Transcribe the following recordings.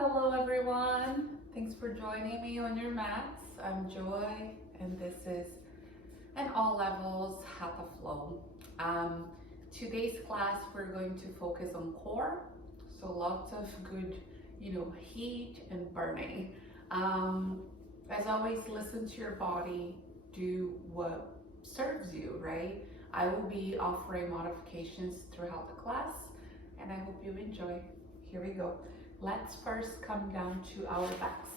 Hello everyone, thanks for joining me on your mats. I'm Joy and this is an all levels Hatha flow. Today's class we're going to focus on core, so lots of good, heat and burning. As always, listen to your body, do what serves you, right? I will be offering modifications throughout the class and I hope you enjoy. Here we go. Let's first come down to our backs.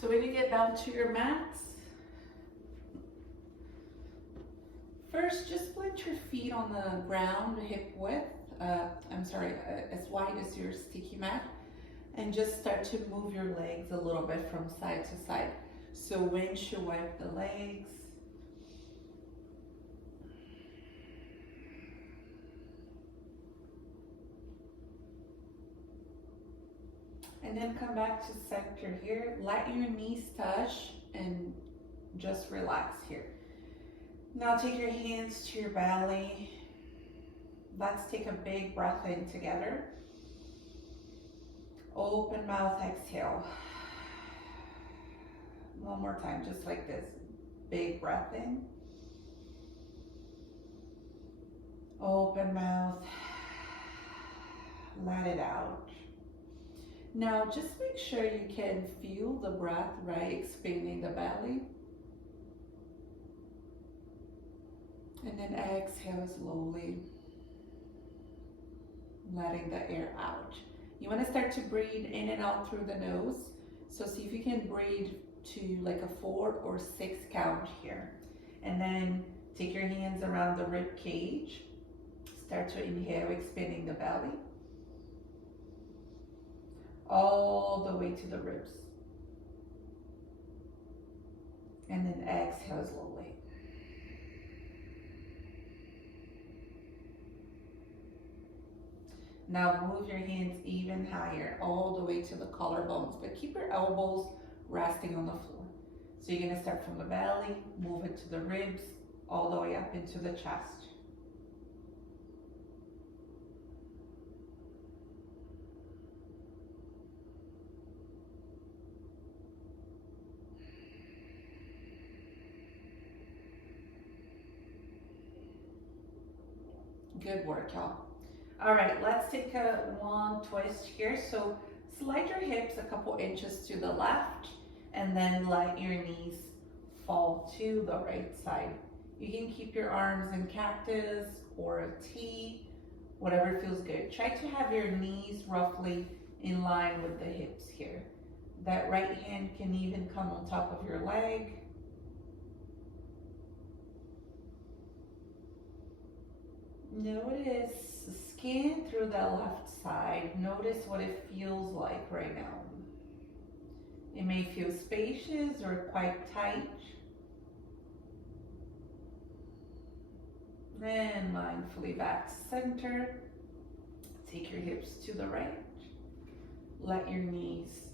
So when you get down to your mats, first just plant your feet on the ground, hip width, as wide as your sticky mat, and just start to move your legs a little bit from side to side. So windshield wipe the legs. And then come back to center here. Let your knees touch and just relax here. Now take your hands to your belly. Let's take a big breath in together. Open mouth, exhale. One more time, just like this. Big breath in. Open mouth. Let it out. Now just make sure you can feel the breath, right? Expanding the belly. And then exhale slowly. Letting the air out. You want to start to breathe in and out through the nose. So see if you can breathe to like a 4 or 6 count here. And then take your hands around the rib cage. Start to inhale, expanding the belly. All the way to the ribs. And then exhale slowly. Now move your hands even higher, all the way to the collarbones, but keep your elbows resting on the floor. So you're gonna start from the belly, move it to the ribs, all the way up into the chest. Good work, y'all. All right, let's take one twist here. So slide your hips a couple inches to the left and then let your knees fall to the right side. You can keep your arms in cactus or a T, whatever feels good. Try to have your knees roughly in line with the hips here. That right hand can even come on top of your leg. Notice, scan through the left side. Notice what it feels like right now. It may feel spacious or quite tight. Then mindfully back to center. Take your hips to the right. Let your knees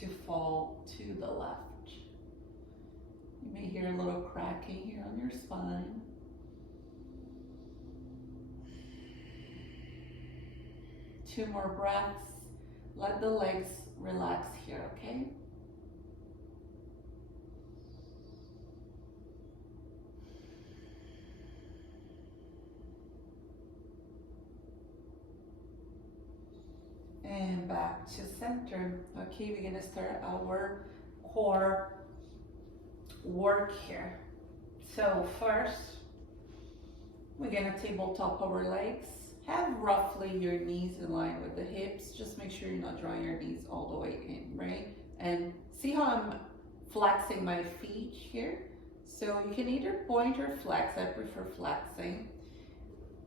to fall to the left. You may hear a little cracking here on your spine. Two more breaths. Let the legs relax here, okay? And back to center. Okay, we're gonna start our core work here. So first, we're gonna tabletop our legs. Have roughly your knees in line with the hips. Just make sure you're not drawing your knees all the way in, right? And see how I'm flexing my feet here? So you can either point or flex. I prefer flexing.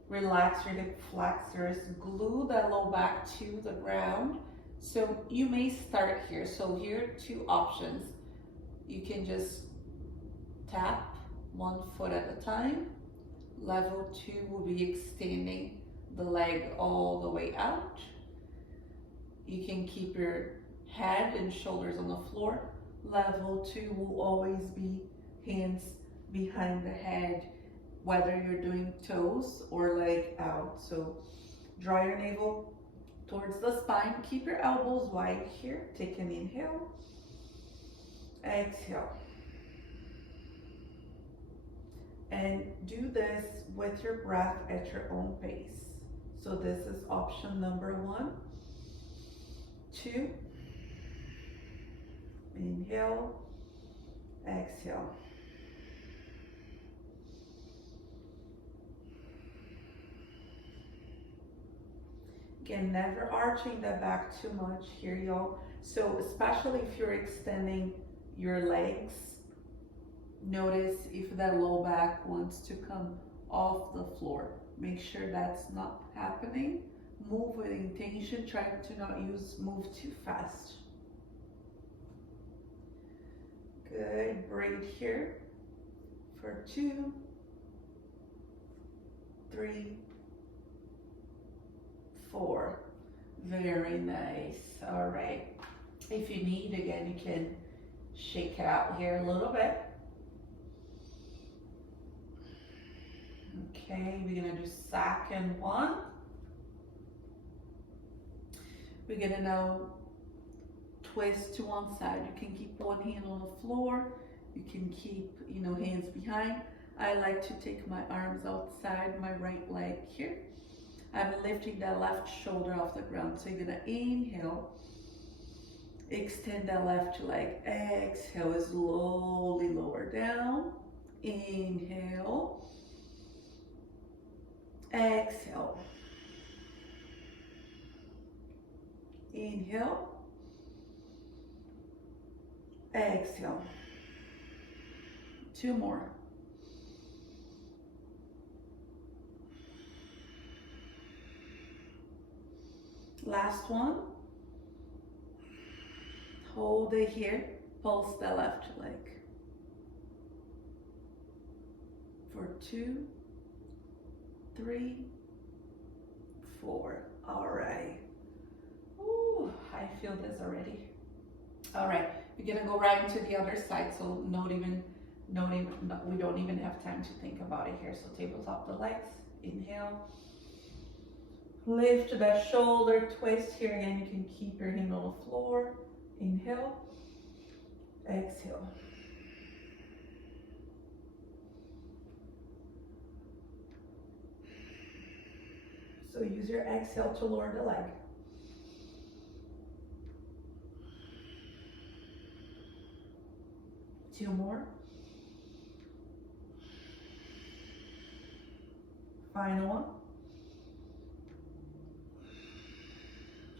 Relax your hip flexors. Glue the low back to the ground. So you may start here. So here are 2 options. You can just tap 1 foot at a time. Level 2 will be extending the leg all the way out. You can keep your head and shoulders on the floor. Level 2 will always be hands behind the head, whether you're doing toes or leg out. So Draw your navel towards the spine. Keep your elbows wide here. Take an inhale. Exhale. And do this with your breath at your own pace. So this is option number 1. 2. Inhale. Exhale. Again, never arching the back too much here, y'all. So especially if you're extending your legs, notice if that low back wants to come off the floor. Make sure that's not happening. Move with intention. Try to not move too fast. Good. Breathe here for 2, 3, 4. Very nice. All right. If you need, again, you can shake it out here a little bit. Okay, we're gonna do second one. We're gonna now twist to one side. You can keep one hand on the floor. You can keep, hands behind. I like to take my arms outside my right leg here. I'm lifting that left shoulder off the ground. So you're gonna inhale, extend that left leg. Exhale, slowly lower down. Inhale. Exhale. Inhale. Exhale. 2 more. Last one. Hold it here. Pulse the left leg. For 2, 3, 4. All right. Ooh, I feel this already. All right, we're gonna go right into the other side. So we don't even have time to think about it here. So tabletop the legs. Inhale. Lift that shoulder, twist here again. You can keep your hand on the floor. Inhale. Exhale. So use your exhale to lower the leg. Two more. Final one.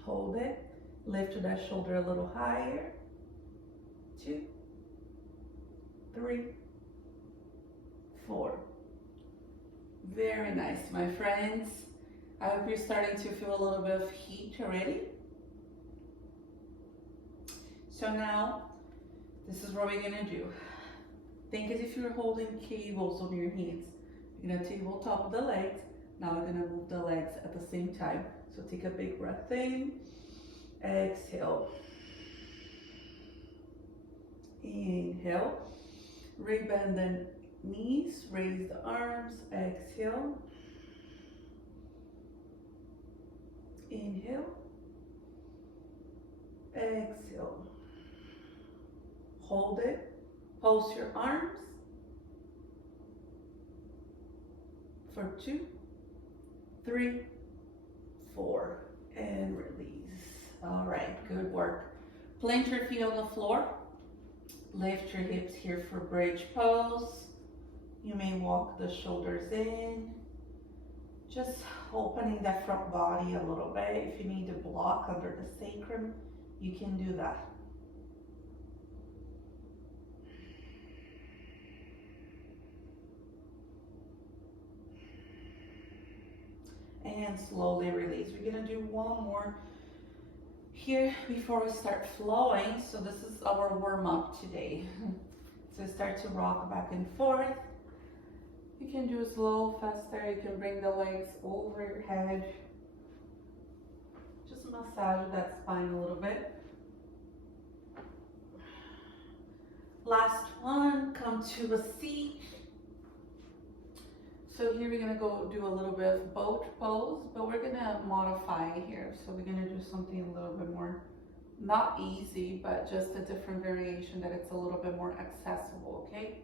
Hold it. Lift that shoulder a little higher. 2, 3, 4. Very nice, my friends. I hope you're starting to feel a little bit of heat already. So now, this is what we're gonna do. Think as if you're holding cables on your hands. You're gonna tabletop the legs. Now we're gonna move the legs at the same time. So take a big breath in, exhale. Inhale, rebend the knees, raise the arms, exhale. Inhale, exhale. Hold it, pulse your arms for 2, 3, 4, and release. All right, good work. Plant your feet on the floor. Lift your hips here for bridge pose. You may walk the shoulders in. Just opening that front body a little bit. If you need to block under the sacrum, you can do that. And slowly release. We're gonna do one more here before we start flowing. So this is our warm up today. So start to rock back and forth. You can do slow, faster. You can bring the legs over your head. Just massage that spine a little bit. Last one, come to a seat. So So here we're gonna go do a little bit of boat pose, but we're gonna modify here. So we're gonna do something a little bit more, not easy, but just a different variation that it's a little bit more accessible, okay?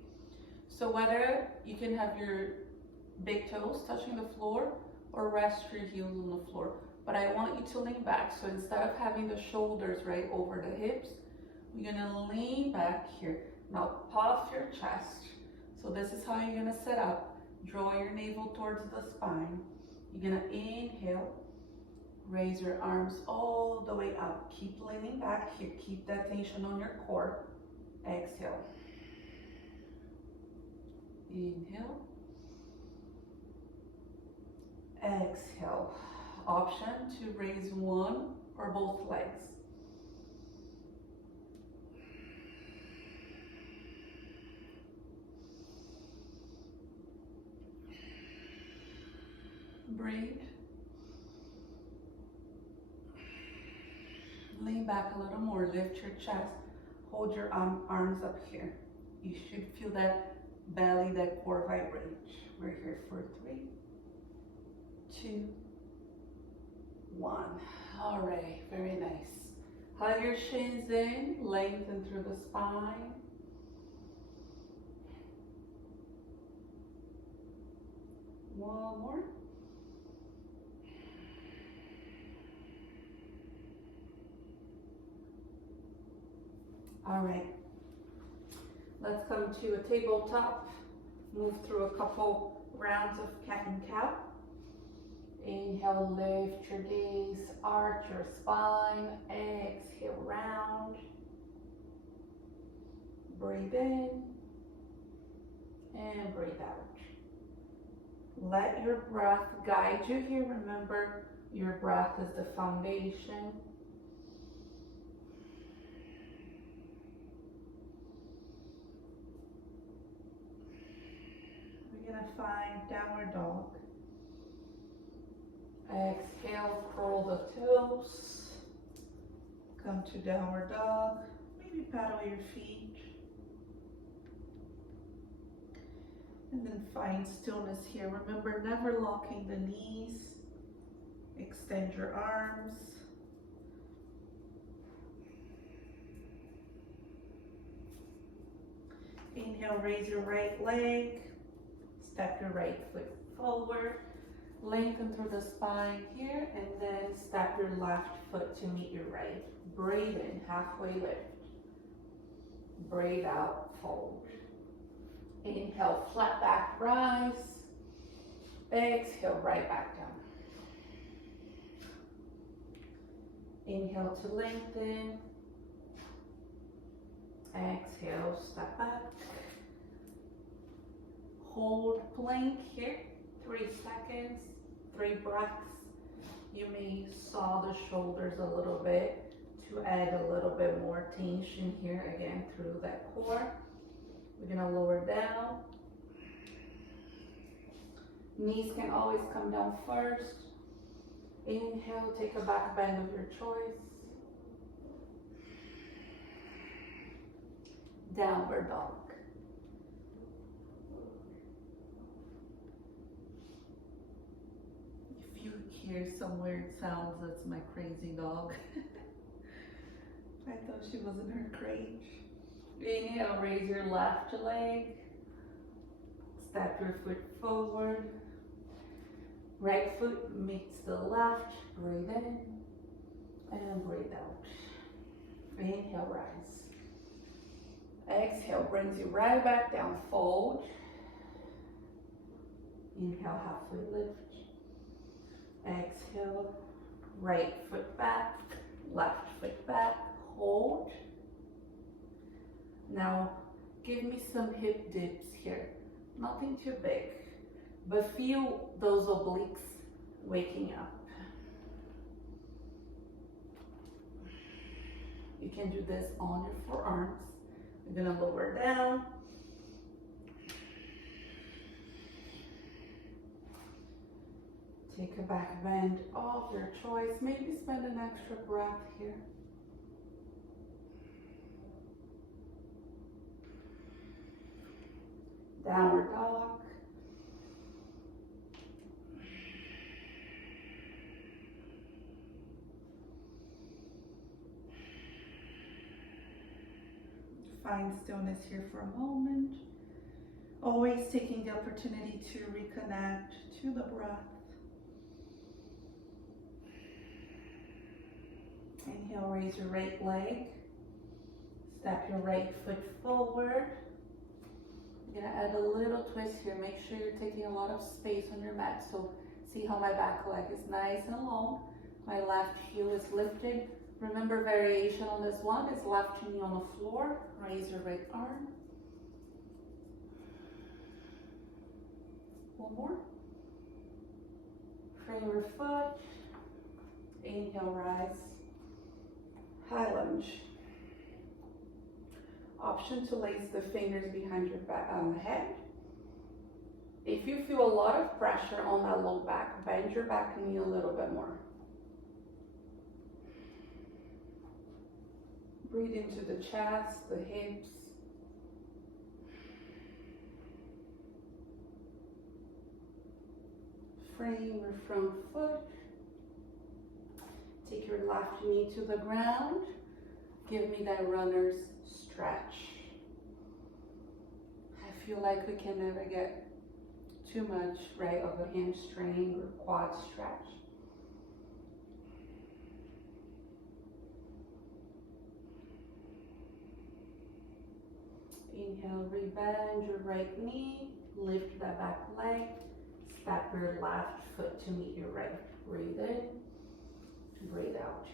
So whether you can have your big toes touching the floor or rest your heels on the floor. But I want you to lean back. So instead of having the shoulders right over the hips, we're gonna lean back here. Now puff your chest. So this is how you're gonna sit up. Draw your navel towards the spine. You're gonna inhale, raise your arms all the way up. Keep leaning back here. Keep that tension on your core. Exhale. Inhale. Exhale. Option to raise one or both legs. Breathe. Lean back a little more. Lift your chest. Hold your arms up here. You should feel that belly, that core vibrate. We're here for 3, 2, 1. All right, very nice. Hug your shins in, lengthen through the spine. One more. All right, let's come to a tabletop. Move through a couple rounds of cat and cow. Inhale, lift your gaze, arch your spine. Exhale, round. Breathe in and breathe out. Let your breath guide you here. Remember, your breath is the foundation. We're gonna find downward dog. Exhale, curl the toes. Come to downward dog. Maybe paddle your feet. And then find stillness here. Remember, never locking the knees. Extend your arms. Inhale, raise your right leg. Step your right foot forward. Lengthen through the spine here, and then step your left foot to meet your right. Breathe in, halfway lift. Breathe out, fold. Inhale, flat back, rise. Exhale, right back down. Inhale to lengthen. Exhale, step back. Hold plank here, 3 seconds, 3 breaths. You may saw the shoulders a little bit to add a little bit more tension here again through that core. We're gonna lower down. Knees can always come down first. Inhale, take a back bend of your choice. Downward dog. If you hear some weird sounds, that's my crazy dog. I thought she was in her crate. Inhale, raise your left leg. Step your foot forward. Right foot meets the left. Breathe in and breathe out. Inhale, rise. Exhale, brings you right back down. Fold. Inhale, halfway lift. Exhale, right foot back, left foot back. Hold. Now, give me some hip dips here. Nothing too big, but feel those obliques waking up. You can do this on your forearms. You're gonna lower down. Take a back bend of your choice. Maybe spend an extra breath here. Downward dog. find stillness here for a moment. Always taking the opportunity to reconnect to the breath. Inhale, raise your right leg. Step your right foot forward. You're gonna add a little twist here. Make sure you're taking a lot of space on your mat. So see how my back leg is nice and long. My left heel is lifted. Remember, variation on this one is left knee on the floor. Raise your right arm. One more. Frame your foot. Inhale, rise. High lunge. Option to lace the fingers behind your head. If you feel a lot of pressure on that low back, bend your back knee a little bit more. Breathe into the chest, the hips. Frame your front foot. Take your left knee to the ground. Give me that runner's stretch. I feel like we can never get too much, right, of a hamstring or quad stretch. Inhale, rebend your right knee, lift that back leg, step your left foot to meet your right. Breathe in, breathe out.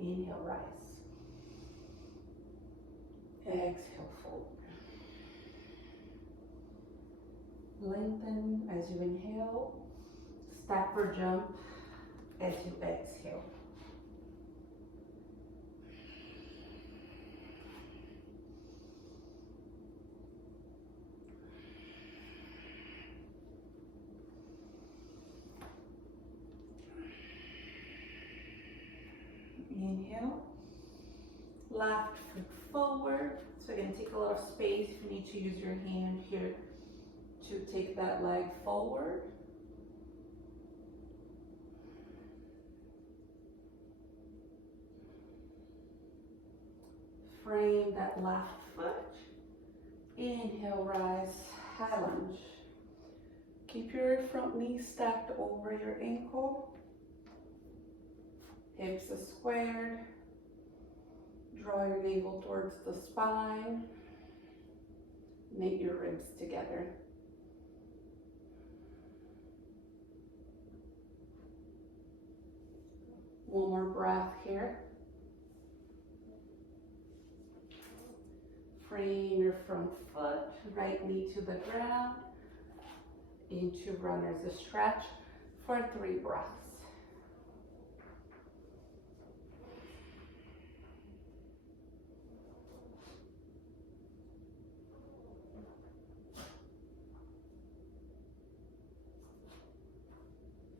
Inhale, rise. Exhale, fold. Lengthen as you inhale, step or jump as you exhale. Inhale, left foot forward. So you're going to take a lot of space. If you need to use your hand here to take that leg forward. Frame that left foot. Inhale, rise, high lunge. Keep your front knee stacked over your ankle. Hips are squared. Draw your navel towards the spine. Knit your ribs together. One more breath here. Frame your front foot, right knee to the ground, into runner's stretch for 3 breaths.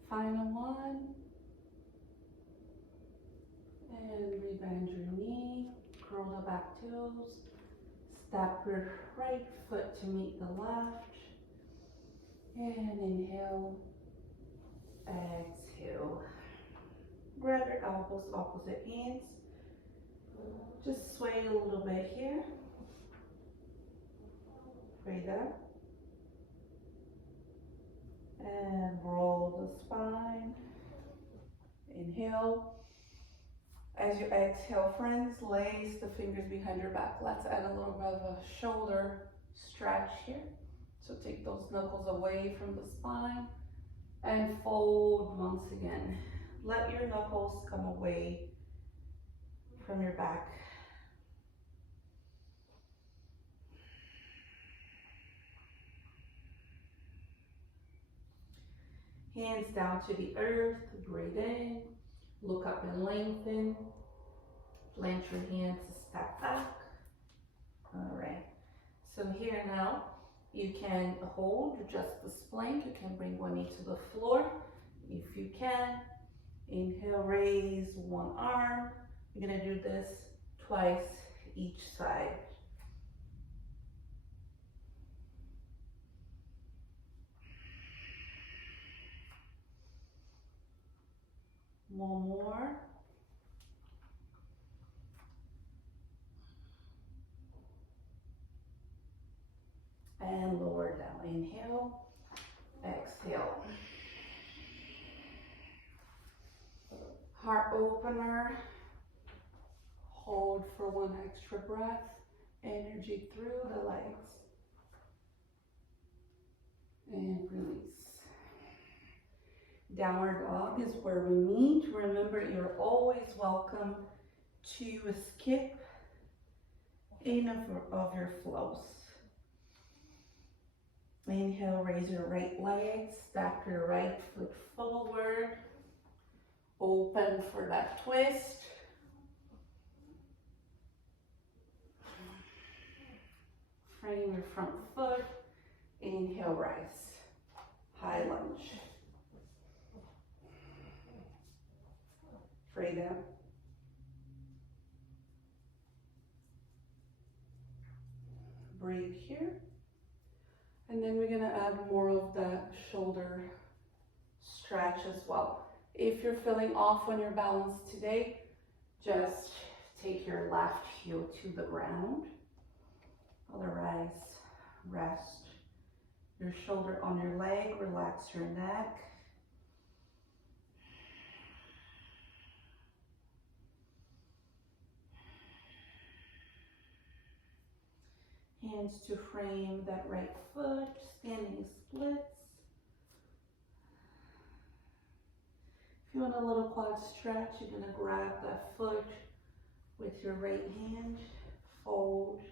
Final one. And rebend your knee, curl the back toes, step your right foot to meet the left, and inhale, exhale. Grab your elbows, opposite hands. Just sway a little bit here. Breathe out. And roll the spine. Inhale. As you exhale, friends, lace the fingers behind your back. Let's add a little bit of a shoulder stretch here. So take those knuckles away from the spine and fold once again. Let your knuckles come away from your back. Hands down to the earth, breathe in, look up and lengthen, plant your hands to step back. All right, so here now, you can hold just this plank, you can bring one knee to the floor, if you can. Inhale, raise one arm. You're gonna do this twice each side. One more. Inhale, exhale. Heart opener. Hold for one extra breath. Energy through the legs. And release. Downward dog is where we meet. Remember, you're always welcome to skip any of your flows. Inhale, raise your right leg, step your right foot forward. Open for that twist. Frame your front foot. Inhale, rise. High lunge. Freedom. Breathe here. And then we're going to add more of that shoulder stretch as well. If you're feeling off on your balance today, just take your left heel to the ground. Otherwise, rest your shoulder on your leg, relax your neck. Hands to frame that right foot, standing splits. If you want a little quad stretch, you're going to grab that foot with your right hand, fold.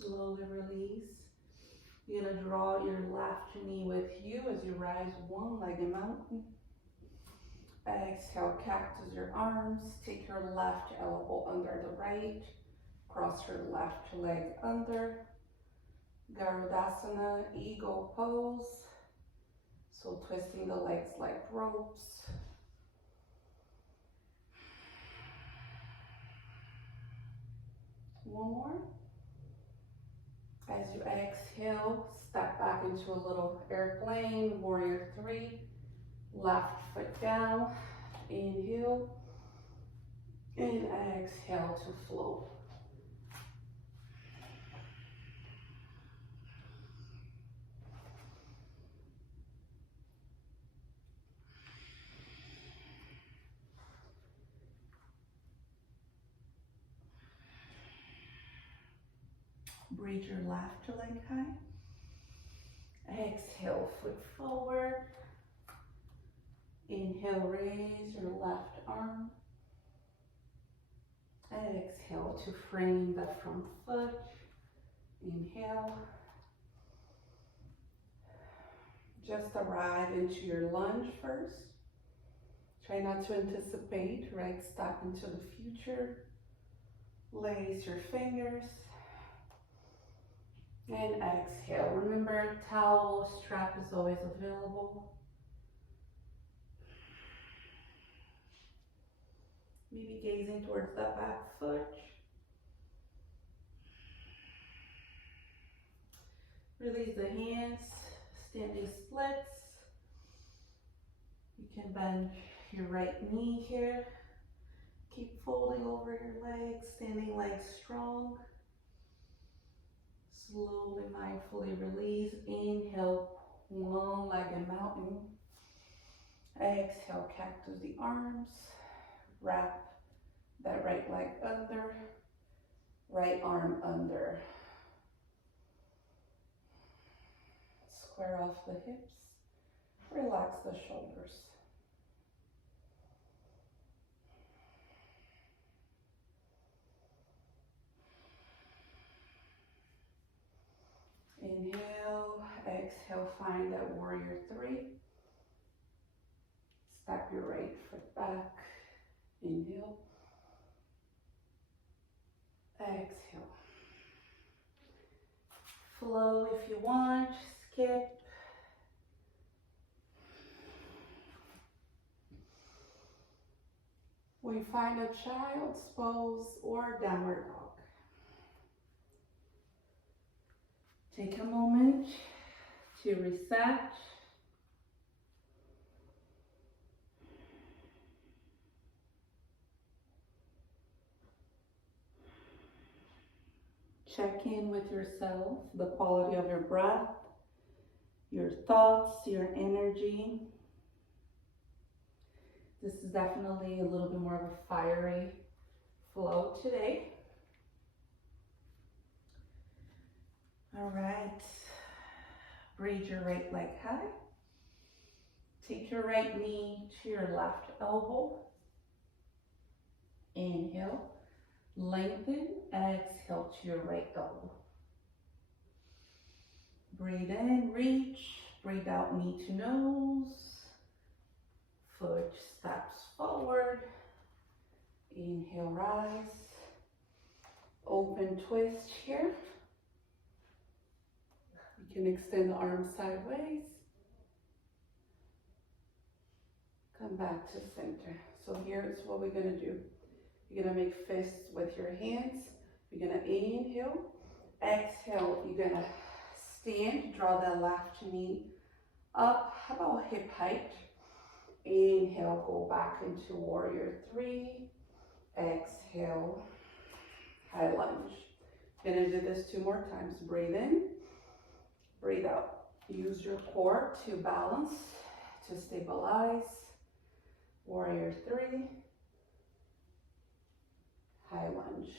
Slowly release. You're going to draw your left knee with you as you rise one-legged mountain. Exhale, cactus your arms. Take your left elbow under the right. Cross your left leg under. Garudasana, eagle pose. So twisting the legs like ropes. One more. As you exhale, step back into a little airplane, warrior three. Left foot down, inhale, and exhale to float. Breathe your left leg high. Exhale, foot forward. Inhale, raise your left arm. Exhale to frame the front foot. Inhale. Just arrive into your lunge first. Try not to anticipate, right? Step into the future. Lace your fingers. And exhale. Remember, towel strap is always available. Maybe gazing towards that back foot. Release the hands, standing splits. You can bend your right knee here. Keep folding over your legs, standing legs strong. Slowly, mindfully release. Inhale, one-legged mountain. Exhale, cactus the arms. Wrap that right leg under, right arm under. Square off the hips, relax the shoulders. Inhale, exhale, find that warrior three. Step your right foot back. Inhale. Exhale. Flow if you want, skip. We find a child's pose or downward dog. Take a moment to reset. Check in with yourself, the quality of your breath, your thoughts, your energy. This is definitely a little bit more of a fiery flow today. All right, breathe your right leg high. Take your right knee to your left elbow. Inhale, lengthen, exhale to your right elbow. Breathe in, reach, breathe out, knee to nose. Foot steps forward. Inhale, rise. Open twist here. You can extend the arms sideways. Come back to center. So here's what we're gonna do. You're gonna make fists with your hands. You're gonna inhale, exhale. You're gonna stand, draw the left knee up about hip height. Inhale, go back into warrior three. Exhale, high lunge. Gonna do this 2 more times. Breathe in, breathe out. Use your core to balance, to stabilize. Warrior three, high lunge.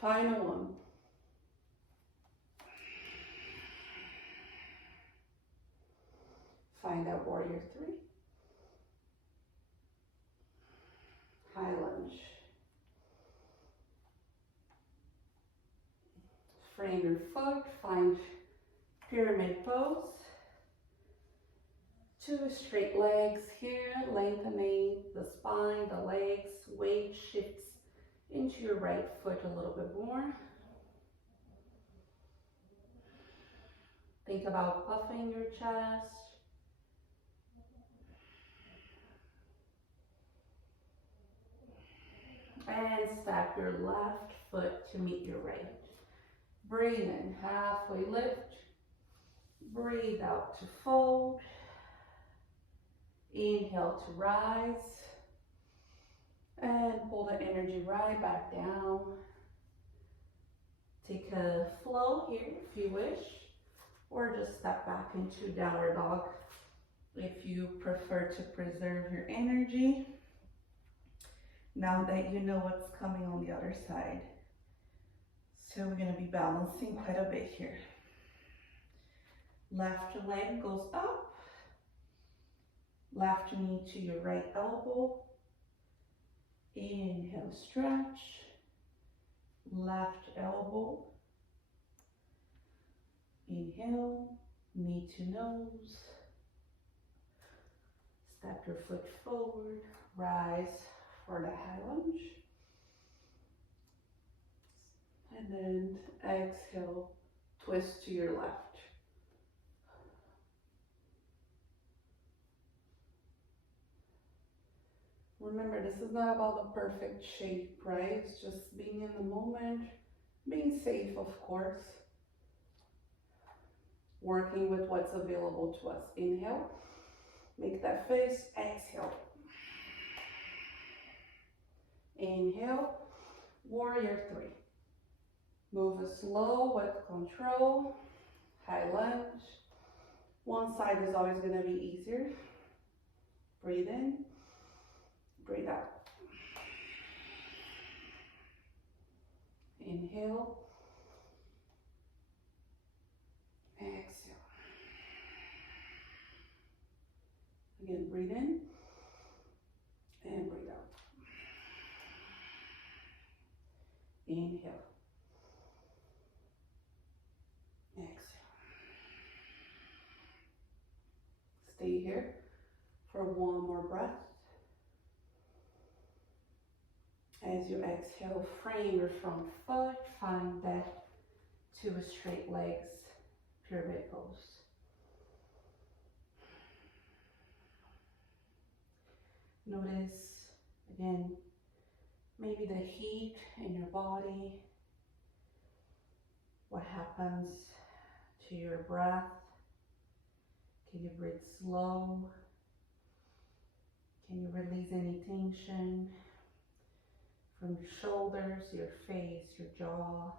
Final one. Find out warrior three, high lunge. Frame your foot, find pyramid pose. 2 straight legs here, lengthening the spine, the legs. Weight shifts into your right foot a little bit more. Think about puffing your chest. And step your left foot to meet your right. Breathe in, halfway lift. Breathe out to fold. Inhale to rise. And pull the energy right back down. Take a flow here if you wish, or just step back into downward dog if you prefer to preserve your energy. Now that you know what's coming on the other side. So we're going to be balancing quite a bit here. Left leg goes up. Left knee to your right elbow. Inhale, stretch. Left elbow. Inhale, knee to nose. Step your foot forward. Rise for the high lunge. And then exhale, twist to your left. Remember, this is not about the perfect shape, right? It's just being in the moment, being safe, of course. Working with what's available to us. Inhale, make that face, exhale. Inhale, warrior three. Move it slow with control, high lunge. One side is always going to be easier. Breathe in, breathe out. Inhale, exhale. Again, breathe in and breathe out. Inhale. Exhale. Stay here for 1 more breath. As you exhale, frame your front foot, find that 2 straight legs, pyramid pose. Notice, again, maybe the heat in your body. What happens to your breath? Can you breathe slow? Can you release any tension? For from your shoulders, your face, your jaw.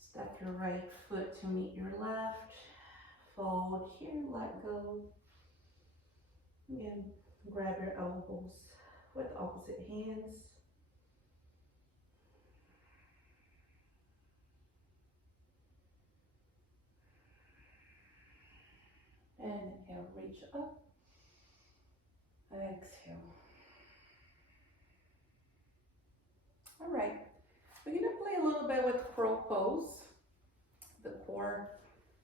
Step your right foot to meet your left. Fold here, let go. Again, grab your elbows with opposite hands. Inhale, reach up. Exhale. All right, we're gonna play a little bit with crow pose. The core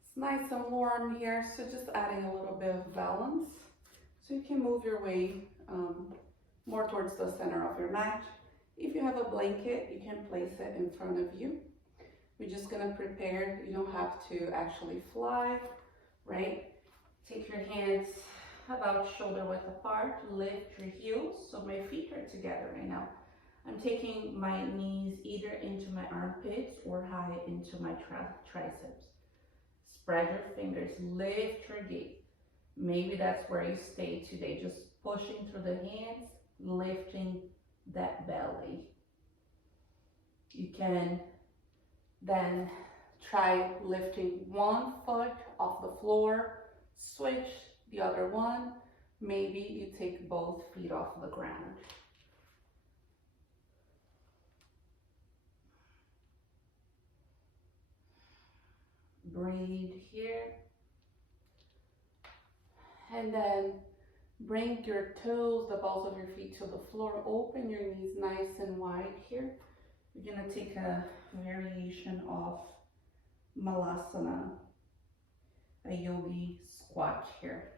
is nice and warm here, so just adding a little bit of balance. So you can move your way more towards the center of your mat. If you have a blanket, you can place it in front of you. We're just gonna prepare, you don't have to actually fly, right? Take your hands about shoulder width apart, lift your heels, so my feet are together right now. I'm taking my knees either into my armpits or high into my triceps. Spread your fingers, lift your gait. Maybe that's where you stay today, just pushing through the hands, lifting that belly. You can then try lifting one foot off the floor, switch the other one. Maybe you take both feet off the ground. Breathe here. And then bring your toes, the balls of your feet to the floor. Open your knees nice and wide here. You're gonna take a variation of Malasana, a yogi squat here.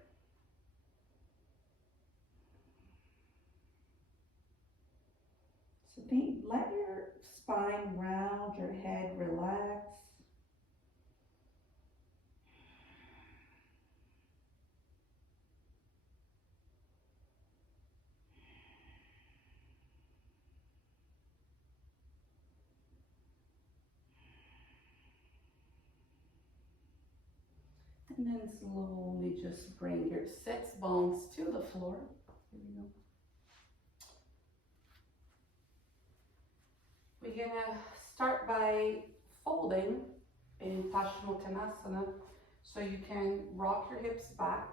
So let your spine round, your head relax. And then slowly just bring your sits bones to the floor. Here we go. We're gonna start by folding in Tanasana, so you can rock your hips back.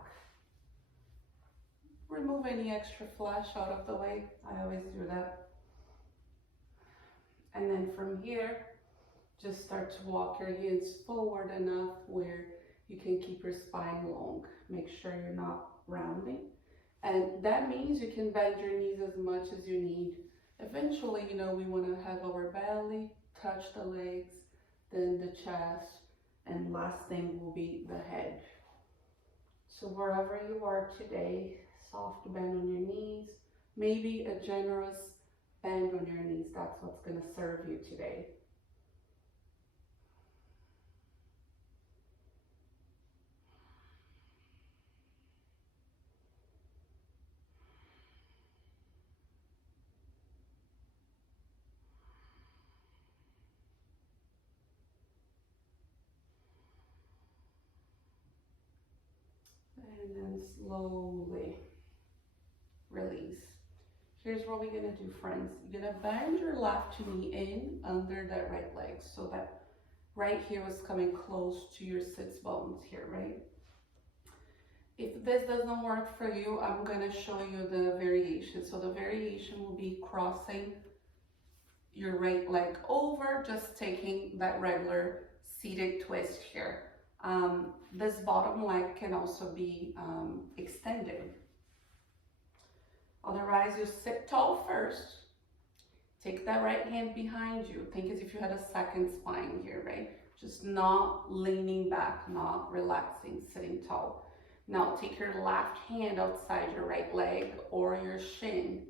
Remove any extra flesh out of the way. I always do that. And then from here, just start to walk your hands forward enough where you can keep your spine long. Make sure you're not rounding. And that means you can bend your knees as much as you need. Eventually, we want to have our belly touch the legs, then the chest, and last thing will be the head. So wherever you are today, soft bend on your knees, maybe a generous bend on your knees. That's what's going to serve you today. And then slowly release. Here's what we're gonna do, friends. You're gonna bend your left knee in under that right leg, so that right here was coming close to your sits bones here, right? If this doesn't work for you, I'm gonna show you the variation. So the variation will be crossing your right leg over, just taking that regular seated twist here. This bottom leg can also be extended. Otherwise, you sit tall first. Take that right hand behind you. Think as if you had a second spine here, right? Just not leaning back, not relaxing, sitting tall. Now take your left hand outside your right leg or your shin.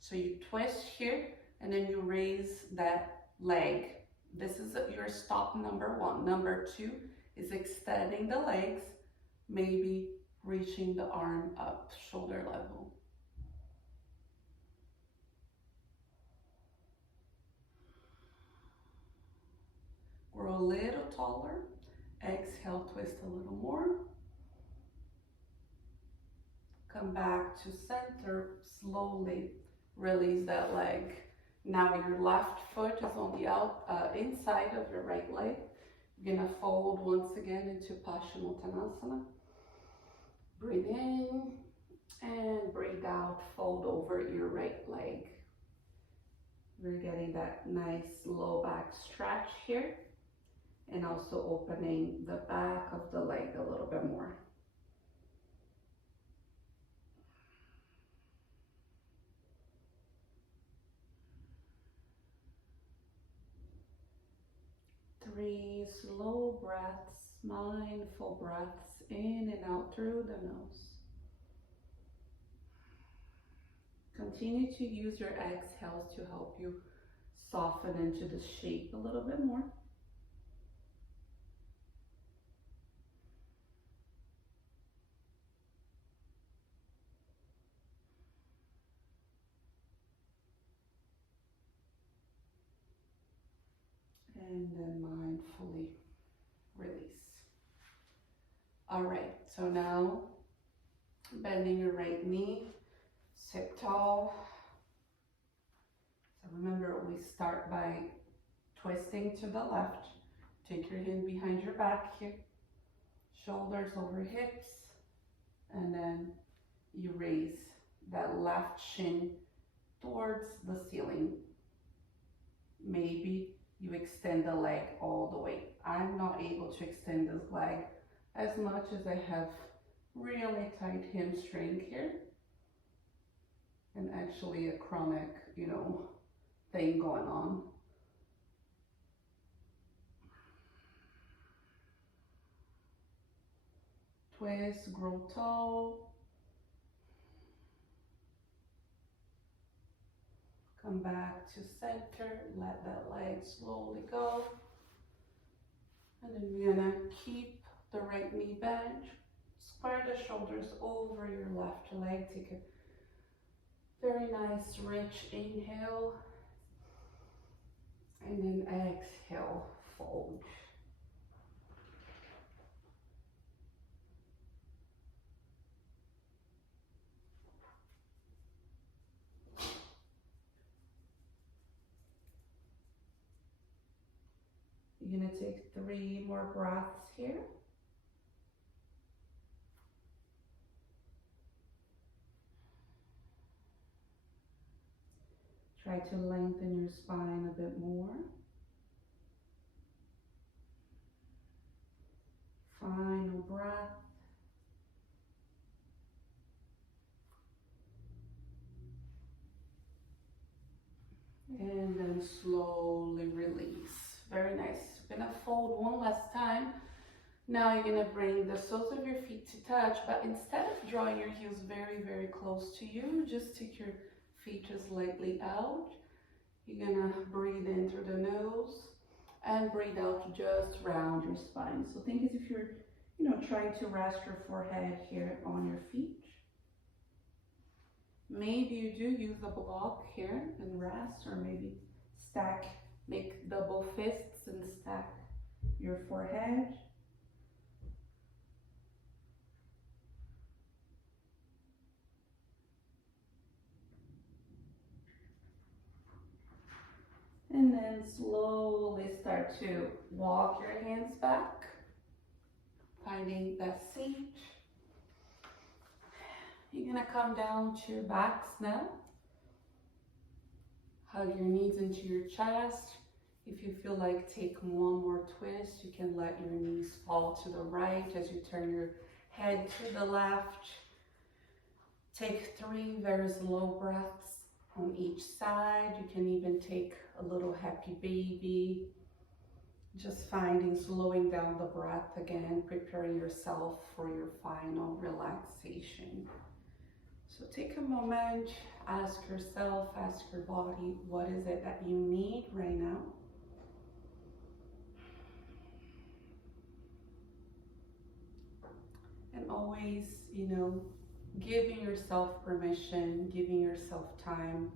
So you twist here and then you raise that leg. This is your stop number one. Number two is extending the legs, maybe reaching the arm up, shoulder level. Grow a little taller. Exhale, twist a little more. Come back to center, slowly release that leg. Now your left foot is on the inside of your right leg. You're gonna fold once again into Tanasana. Breathe in and breathe out, fold over your right leg. We're getting that nice low back stretch here and also opening the back of the leg a little bit more. Three slow breaths, mindful breaths in and out through the nose. Continue to use your exhales to help you soften into the shape a little bit more. And then mindfully release. All right, so now bending your right knee, sit tall. So remember, we start by twisting to the left. Take your hand behind your back here, shoulders over hips, and then you raise that left shin towards the ceiling. Maybe you extend the leg all the way. I'm not able to extend this leg as much as I have really tight hamstring here and actually a chronic, thing going on. Twist, grow tall. Come back to center, let that leg slowly go. And then we're gonna keep the right knee bent. Square the shoulders over your left leg. Take a very nice, rich inhale. And then exhale, fold. You're gonna take 3 more breaths here. Try to lengthen your spine a bit more. Final breath. And then slowly release. Very nice. You're gonna fold one last time. Now you're gonna bring the soles of your feet to touch, but instead of drawing your heels very, very close to you, just take your feet just lightly out. You're gonna breathe in through the nose and breathe out, just round your spine. So think as if you're, trying to rest your forehead here on your feet. Maybe you do use a block here and rest, or maybe make double fists and stack your forehead. And then slowly start to walk your hands back, finding that seat. You're gonna come down to your backs now. Hug your knees into your chest. If you feel like take one more twist, you can let your knees fall to the right as you turn your head to the left. Take 3 very slow breaths on each side. You can even take a little happy baby. Just slowing down the breath again, preparing yourself for your final relaxation. So take a moment, ask yourself, ask your body, what is it that you need right now? And always, giving yourself permission, giving yourself time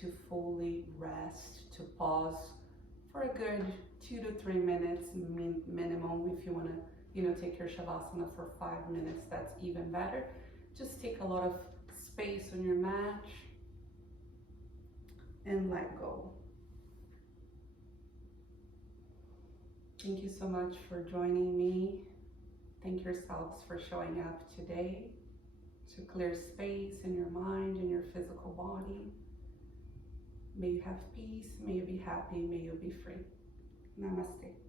to fully rest, to pause for a good 2 to 3 minutes minimum. If you want to, take your Shavasana for 5 minutes, that's even better. Just take a lot of space on your mat and let go. Thank you so much for joining me. Thank yourselves for showing up today to clear space in your mind and your physical body. May you have peace, may you be happy, may you be free. Namaste.